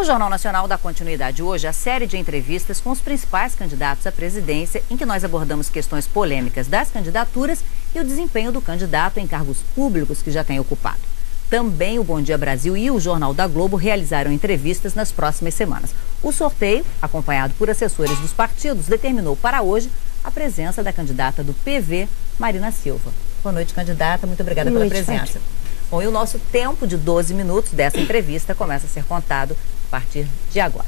O Jornal Nacional dá continuidade hoje à série de entrevistas com os principais candidatos à presidência, em que nós abordamos questões polêmicas das candidaturas e o desempenho do candidato em cargos públicos que já tem ocupado. Também o Bom Dia Brasil e o Jornal da Globo realizaram entrevistas nas próximas semanas. O sorteio, acompanhado por assessores dos partidos, determinou para hoje a presença da candidata do PV, Marina Silva. Boa noite, candidata. Muito obrigada pela presença. Bom, e o nosso tempo de 12 minutos dessa entrevista começa a ser contado a partir de agora.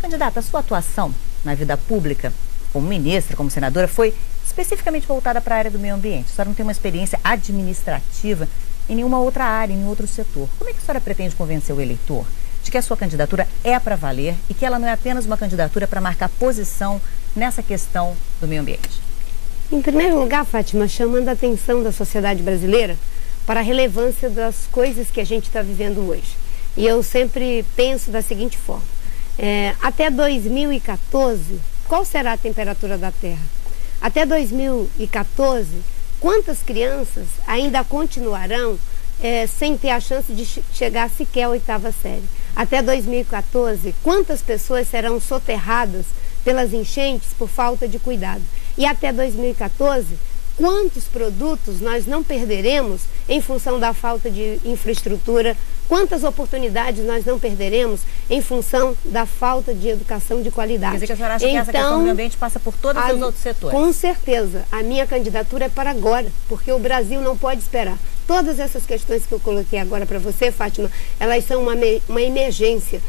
Candidata, a sua atuação na vida pública, como ministra, como senadora, foi especificamente voltada para a área do meio ambiente. A senhora não tem uma experiência administrativa em nenhuma outra área, em nenhum outro setor. Como é que a senhora pretende convencer o eleitor de que a sua candidatura é para valer e que ela não é apenas uma candidatura para marcar posição nessa questão do meio ambiente? Em primeiro lugar, Fátima, chamando a atenção da sociedade brasileira para a relevância das coisas que a gente está vivendo hoje. E eu sempre penso da seguinte forma: até 2014, qual será a temperatura da Terra? Até 2014, quantas crianças ainda continuarão sem ter a chance de chegar sequer à 8ª série? Até 2014, quantas pessoas serão soterradas pelas enchentes por falta de cuidado? E até 2014, quantos produtos nós não perderemos em função da falta de infraestrutura? Quantas oportunidades nós não perderemos em função da falta de educação de qualidade? Quer dizer que a senhora acha que essa questão do meio ambiente passa por todos os outros setores? Com certeza. A minha candidatura é para agora, porque o Brasil não pode esperar. Todas essas questões que eu coloquei agora para você, Fátima, elas são uma emergência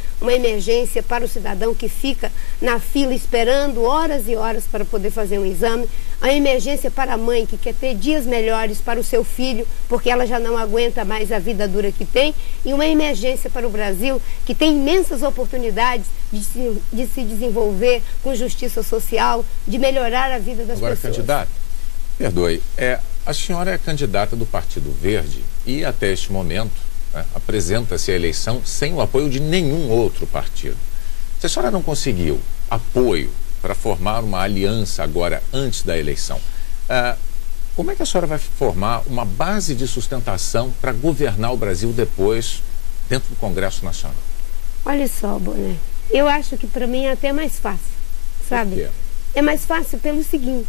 para o cidadão que fica na fila esperando horas e horas para poder fazer um exame, a emergência para a mãe que quer ter dias melhores para o seu filho, porque ela já não aguenta mais a vida dura que tem, e uma emergência para o Brasil, que tem imensas oportunidades de se desenvolver com justiça social, de melhorar a vida das pessoas. Agora, candidata, perdoe, a senhora é candidata do Partido Verde e, até este momento, apresenta-se à eleição sem o apoio de nenhum outro partido. Se a senhora não conseguiu apoio para formar uma aliança agora, antes da eleição, como é que a senhora vai formar uma base de sustentação para governar o Brasil depois, dentro do Congresso Nacional? Olha só, Boné, eu acho que para mim é até mais fácil, sabe? Por quê? É mais fácil pelo seguinte,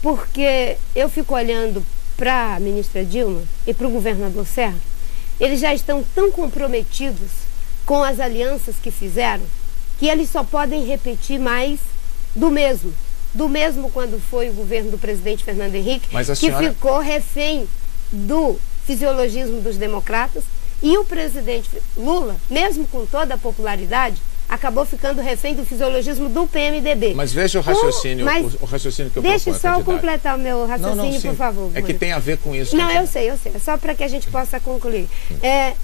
porque eu fico olhando para a ministra Dilma e para o governador Serra. Eles já estão tão comprometidos com as alianças que fizeram, que eles só podem repetir mais do mesmo. Do mesmo quando foi o governo do presidente Fernando Henrique, que ficou refém do fisiologismo dos democratas, e o presidente Lula, mesmo com toda a popularidade, acabou ficando refém do fisiologismo do PMDB. Mas veja o raciocínio, o raciocínio que eu proponho. Deixe só eu completar o meu raciocínio, por favor. É que tem a ver com isso. Não, eu sei. É só para que a gente possa concluir.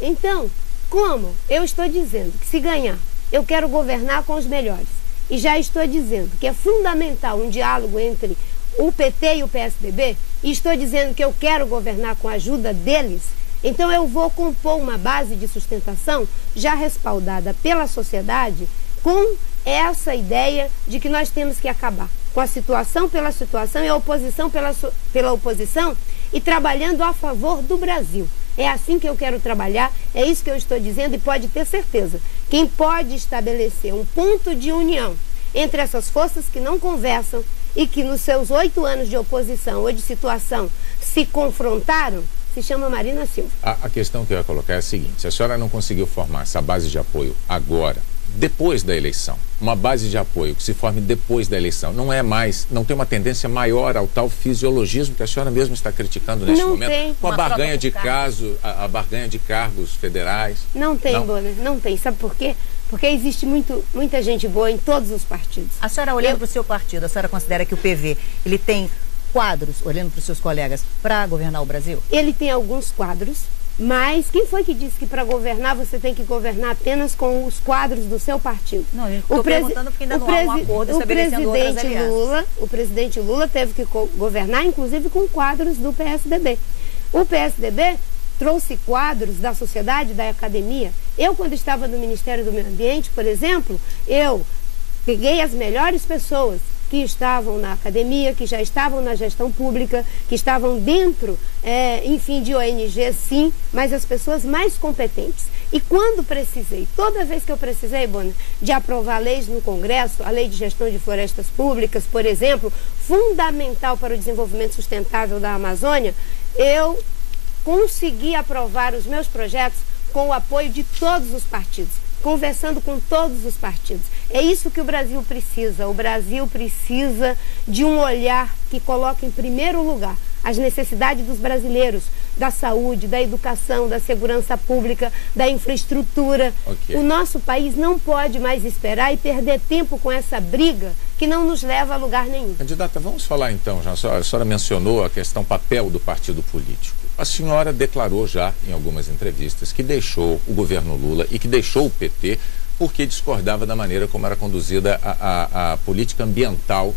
Então, como eu estou dizendo que se ganhar, eu quero governar com os melhores. E já estou dizendo que é fundamental um diálogo entre o PT e o PSDB, e estou dizendo que eu quero governar com a ajuda deles. Então eu vou compor uma base de sustentação já respaldada pela sociedade com essa ideia de que nós temos que acabar com a situação pela situação e a oposição pela oposição, e trabalhando a favor do Brasil. É assim que eu quero trabalhar, é isso que eu estou dizendo, e pode ter certeza. Quem pode estabelecer um ponto de união entre essas forças que não conversam e que nos seus 8 anos de oposição ou de situação se confrontaram, se chama Marina Silva. A questão que eu ia colocar é a seguinte: se a senhora não conseguiu formar essa base de apoio agora, depois da eleição, uma base de apoio que se forme depois da eleição, não tem uma tendência maior ao tal fisiologismo que a senhora mesmo está criticando neste momento? Com a barganha de a barganha de cargos federais? Não tem, Bonner, não tem. Sabe por quê? Porque existe muita gente boa em todos os partidos. A senhora, olhando para o seu partido, a senhora considera que o PV, ele tem quadros, olhando para os seus colegas, para governar o Brasil? Ele tem alguns quadros, mas quem foi que disse que para governar você tem que governar apenas com os quadros do seu partido? Não, eu estou perguntando porque ainda não há um acordo estabelecendo outras alianças. O presidente Lula teve que governar, inclusive, com quadros do PSDB. O PSDB trouxe quadros da sociedade, da academia. Eu, quando estava no Ministério do Meio Ambiente, por exemplo, eu peguei as melhores pessoas que estavam na academia, que já estavam na gestão pública, que estavam dentro, enfim, de ONG, sim, mas as pessoas mais competentes. E quando precisei, toda vez que eu precisei, Bonner, de aprovar leis no Congresso, a Lei de Gestão de Florestas Públicas, por exemplo, fundamental para o desenvolvimento sustentável da Amazônia, eu consegui aprovar os meus projetos com o apoio de todos os partidos, conversando com todos os partidos. É isso que o Brasil precisa. O Brasil precisa de um olhar que coloque em primeiro lugar as necessidades dos brasileiros, da saúde, da educação, da segurança pública, da infraestrutura. Okay. O nosso país não pode mais esperar e perder tempo com essa briga que não nos leva a lugar nenhum. Candidata, vamos falar então, a senhora mencionou a questão papel do partido político. A senhora declarou já em algumas entrevistas que deixou o governo Lula e que deixou o PT porque discordava da maneira como era conduzida a política ambiental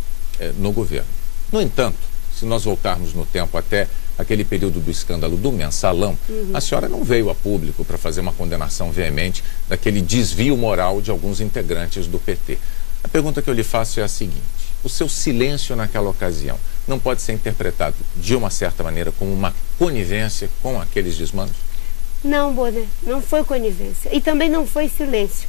no governo. No entanto, se nós voltarmos no tempo até aquele período do escândalo do Mensalão, a senhora não veio a público para fazer uma condenação veemente daquele desvio moral de alguns integrantes do PT. A pergunta que eu lhe faço é a seguinte: o seu silêncio naquela ocasião não pode ser interpretado de uma certa maneira como uma conivência com aqueles desmandos? Não, Bonner, não foi conivência e também não foi silêncio.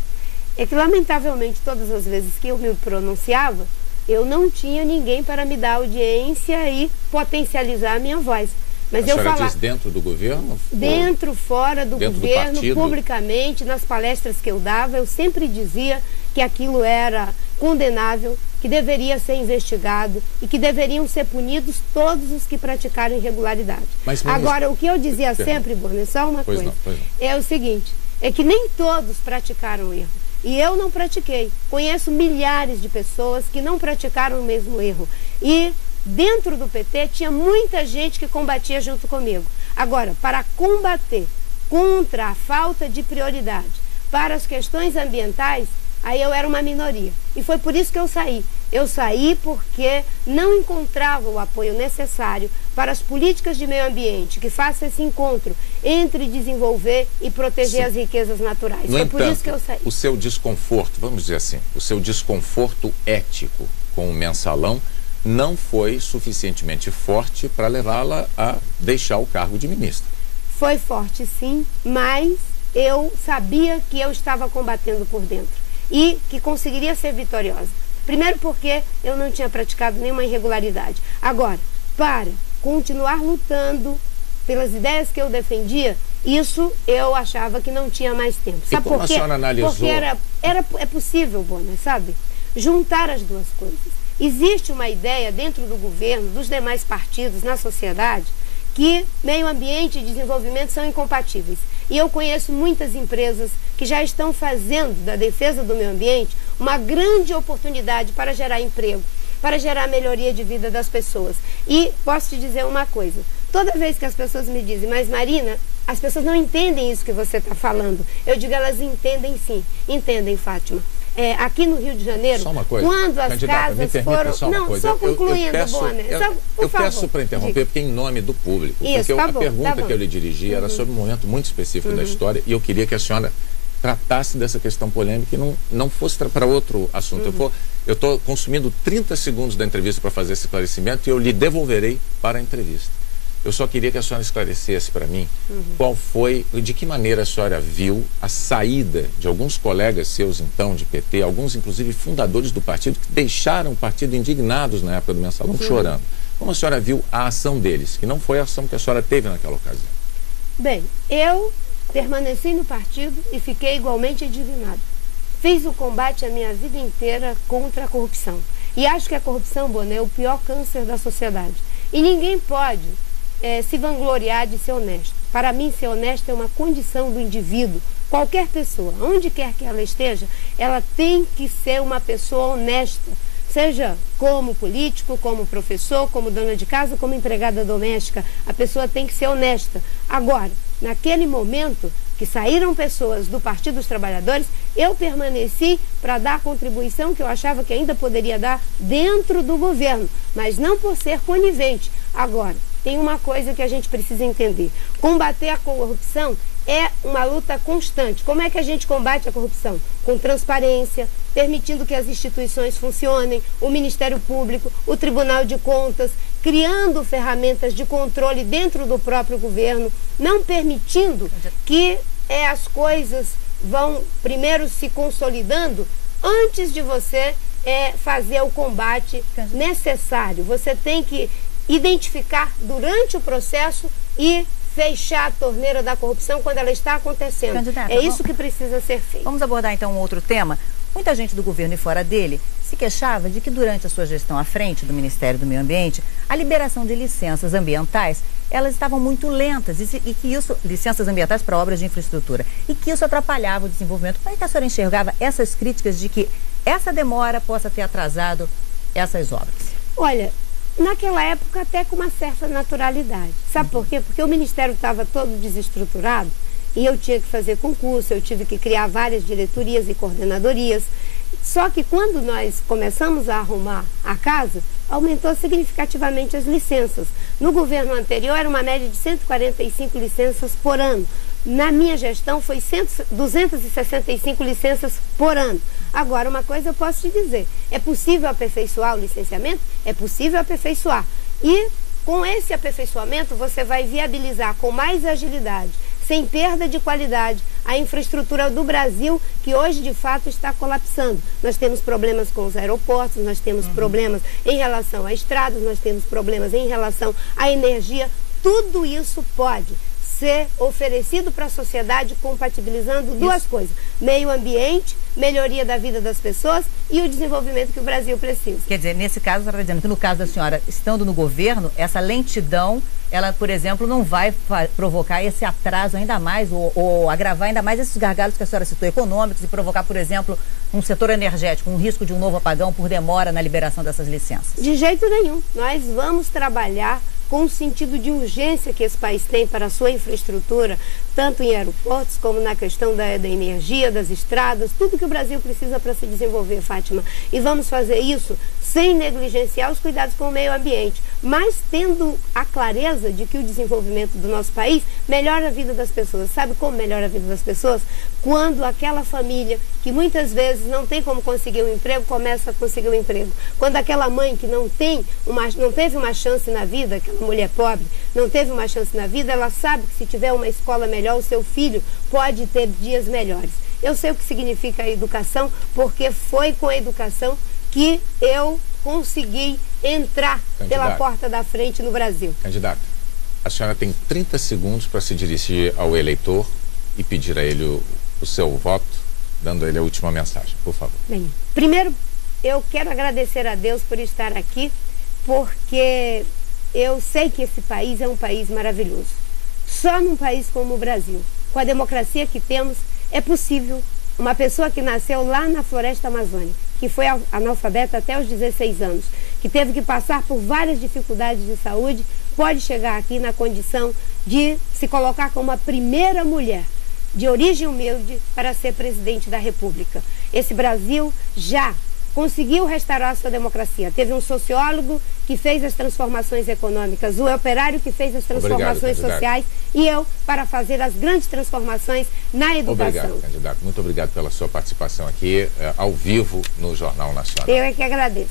É que, lamentavelmente, todas as vezes que eu me pronunciava, eu não tinha ninguém para me dar audiência e potencializar a minha voz. Mas a senhora diz dentro do governo? Dentro, fora do governo, publicamente, nas palestras que eu dava, eu sempre dizia que aquilo era condenável, que deveria ser investigado e que deveriam ser punidos todos os que praticaram irregularidade. Agora, o que eu dizia sempre, Bonner, só uma coisa, é o seguinte, é que nem todos praticaram erro. E eu não pratiquei. Conheço milhares de pessoas que não praticaram o mesmo erro. E dentro do PT tinha muita gente que combatia junto comigo. Agora, para combater contra a falta de prioridade para as questões ambientais, aí eu era uma minoria. E foi por isso que eu saí. Eu saí porque não encontrava o apoio necessário para as políticas de meio ambiente que façam esse encontro entre desenvolver e proteger as riquezas naturais. Foi por isso que eu saí. O seu desconforto, vamos dizer assim, o seu desconforto ético com o Mensalão não foi suficientemente forte para levá-la a deixar o cargo de ministra. Foi forte, sim, mas eu sabia que eu estava combatendo por dentro e que conseguiria ser vitoriosa. Primeiro porque eu não tinha praticado nenhuma irregularidade. Agora, para continuar lutando pelas ideias que eu defendia, isso eu achava que não tinha mais tempo. Sabe por quê? A senhora analisou... Porque é possível, Bonner, sabe? Juntar as duas coisas. Existe uma ideia dentro do governo, dos demais partidos, na sociedade, que meio ambiente e desenvolvimento são incompatíveis. E eu conheço muitas empresas que já estão fazendo da defesa do meio ambiente uma grande oportunidade para gerar emprego, para gerar melhoria de vida das pessoas. E posso te dizer uma coisa, toda vez que as pessoas me dizem, mas Marina, as pessoas não entendem isso que você está falando. Eu digo, elas entendem sim, entendem, Fátima. Aqui no Rio de Janeiro, quando as casas foram... Não, só concluindo, Bonner. Eu peço para interromper, porque em nome do público. Isso, porque a pergunta que eu lhe dirigi era sobre um momento muito específico da história e eu queria que a senhora tratasse dessa questão polêmica e não fosse para outro assunto. Eu estou consumindo 30 segundos da entrevista para fazer esse esclarecimento e eu lhe devolverei para a entrevista. Eu só queria que a senhora esclarecesse para mim qual foi, de que maneira a senhora viu a saída de alguns colegas seus, então, de PT, alguns, inclusive, fundadores do partido, que deixaram o partido indignados na época do Mensalão, chorando. Como a senhora viu a ação deles, que não foi a ação que a senhora teve naquela ocasião? Bem, eu permaneci no partido e fiquei igualmente indignado. Fiz o combate a minha vida inteira contra a corrupção. E acho que a corrupção, Bonner, é o pior câncer da sociedade. E ninguém pode se vangloriar de ser honesto. Para mim, ser honesto é uma condição do indivíduo. Qualquer pessoa, onde quer que ela esteja, ela tem que ser uma pessoa honesta. Seja como político, como professor, como dona de casa, como empregada doméstica. A pessoa tem que ser honesta. Agora, naquele momento que saíram pessoas do Partido dos Trabalhadores, eu permaneci para dar a contribuição que eu achava que ainda poderia dar dentro do governo, mas não por ser conivente. Agora, tem uma coisa que a gente precisa entender. Combater a corrupção é uma luta constante. Como é que a gente combate a corrupção? Com transparência, permitindo que as instituições funcionem, o Ministério Público, o Tribunal de Contas, criando ferramentas de controle dentro do próprio governo, não permitindo que as coisas vão primeiro se consolidando antes de você fazer o combate necessário. Você tem que identificar durante o processo e fechar a torneira da corrupção quando ela está acontecendo. Candidata, é isso que precisa ser feito. Vamos abordar então um outro tema. Muita gente do governo e fora dele se queixava de que durante a sua gestão à frente do Ministério do Meio Ambiente, a liberação de licenças ambientais, elas estavam muito lentas e que isso, licenças ambientais para obras de infraestrutura, e que isso atrapalhava o desenvolvimento. Como é que a senhora enxergava essas críticas de que essa demora possa ter atrasado essas obras? Olha, naquela época até com uma certa naturalidade. Sabe por quê? Porque o Ministério estava todo desestruturado e eu tinha que fazer concurso, eu tive que criar várias diretorias e coordenadorias. Só que quando nós começamos a arrumar a casa, aumentou significativamente as licenças. No governo anterior era uma média de 145 licenças por ano. Na minha gestão foi 265 licenças por ano. Agora, uma coisa eu posso te dizer, é possível aperfeiçoar o licenciamento? É possível aperfeiçoar. E com esse aperfeiçoamento você vai viabilizar com mais agilidade, sem perda de qualidade, a infraestrutura do Brasil, que hoje de fato está colapsando. Nós temos problemas com os aeroportos, nós temos problemas em relação a estradas, nós temos problemas em relação à energia. Tudo isso pode ser oferecido para a sociedade compatibilizando duas coisas: meio ambiente, melhoria da vida das pessoas e o desenvolvimento que o Brasil precisa. Quer dizer, nesse caso, você está dizendo que no caso da senhora, estando no governo, essa lentidão, ela, por exemplo, não vai provocar esse atraso ainda mais ou agravar ainda mais esses gargalos que a senhora citou, econômicos, e provocar, por exemplo, um setor energético, um risco de um novo apagão por demora na liberação dessas licenças? De jeito nenhum. Nós vamos trabalhar com o sentido de urgência que esse país tem para a sua infraestrutura, tanto em aeroportos como na questão da energia, das estradas, tudo que o Brasil precisa para se desenvolver, Fátima. E vamos fazer isso sem negligenciar os cuidados com o meio ambiente, mas tendo a clareza de que o desenvolvimento do nosso país melhora a vida das pessoas. Sabe como melhora a vida das pessoas? Quando aquela família que muitas vezes não tem como conseguir um emprego, começa a conseguir um emprego. Quando aquela mãe que não teve uma chance na vida, aquela mulher pobre, não teve uma chance na vida, ela sabe que se tiver uma escola melhor, o seu filho pode ter dias melhores. Eu sei o que significa a educação, porque foi com a educação que eu consegui entrar pela porta da frente no Brasil. Candidata, a senhora tem 30 segundos para se dirigir ao eleitor e pedir a ele o seu voto, dando a ele a última mensagem, por favor. Bem, primeiro, eu quero agradecer a Deus por estar aqui, porque eu sei que esse país é um país maravilhoso. Só num país como o Brasil, com a democracia que temos, é possível uma pessoa que nasceu lá na floresta amazônica, que foi analfabeta até os 16 anos, que teve que passar por várias dificuldades de saúde, pode chegar aqui na condição de se colocar como a primeira mulher de origem humilde para ser presidente da República. Esse Brasil já conseguiu restaurar a sua democracia. Teve um sociólogo que fez as transformações econômicas, o operário que fez as transformações sociais e eu para fazer as grandes transformações na educação. Obrigado, candidato. Muito obrigado pela sua participação aqui ao vivo no Jornal Nacional. Eu é que agradeço.